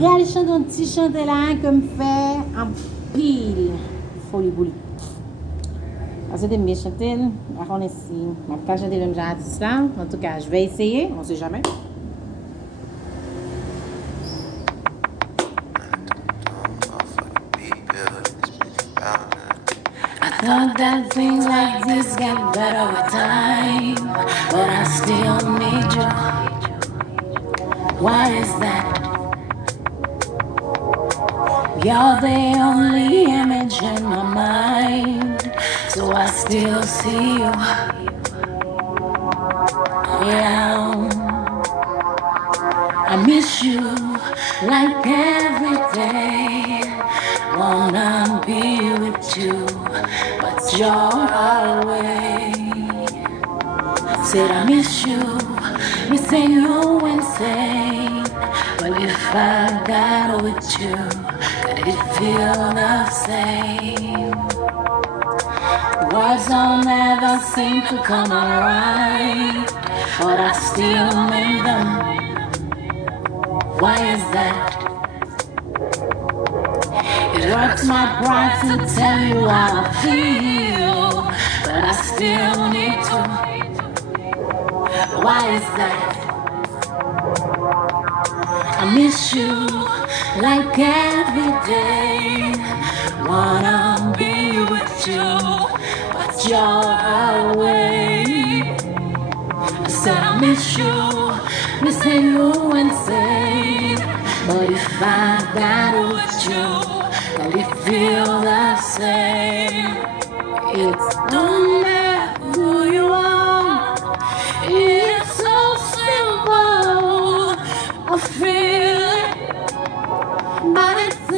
Real chante un petit chanté là que me fait un pile folie bouli. Parce que j'aime bien chanter, on est ici. Je ne vais pas chanter le même genre d'artiste là. En tout cas, je vais essayer, on ne sait jamais. I thought that things like this get better with time, but I still need you. Why is that? You're the only image in my mind, so I still see you. Yeah, I miss you like every day. Wanna be with you, but you're away. Said I miss you, missing you insane. But if I got with you, could it feel the same? Words don't ever seem to come out right, but I still make them. Why is that? It hurts my pride to tell you how I feel, but I still need to. Why is that? I miss you like every day. Wanna be with you, but you're away. I said I miss you, missing you insane. But if I got with you, will it feel the same? It's don't matter who you are. It's so simple. I feel it, but it's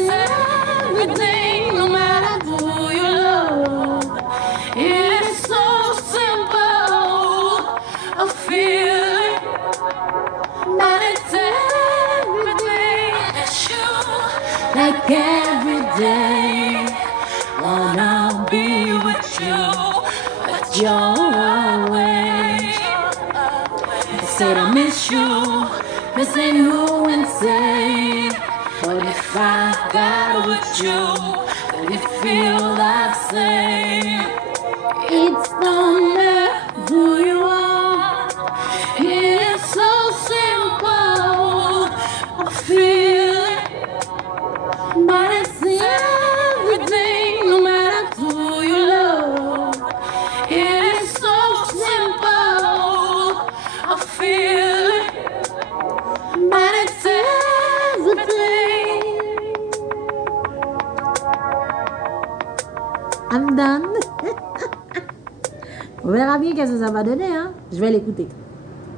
everything. No matter who you love, it's so simple. I feel it, but it's everything. It's you, like every day. Wanna be with you, but you're away. Said I miss you, missing you insane. But if I got with you, could it feel the same? It's don't matter who you are. It's so simple. I feel it, but it's everything. No matter who you love, it's so simple. I feel it, but it's everything. I'm done. On verra bien qu'est-ce que ça va donner, hein. Je vais l'écouter.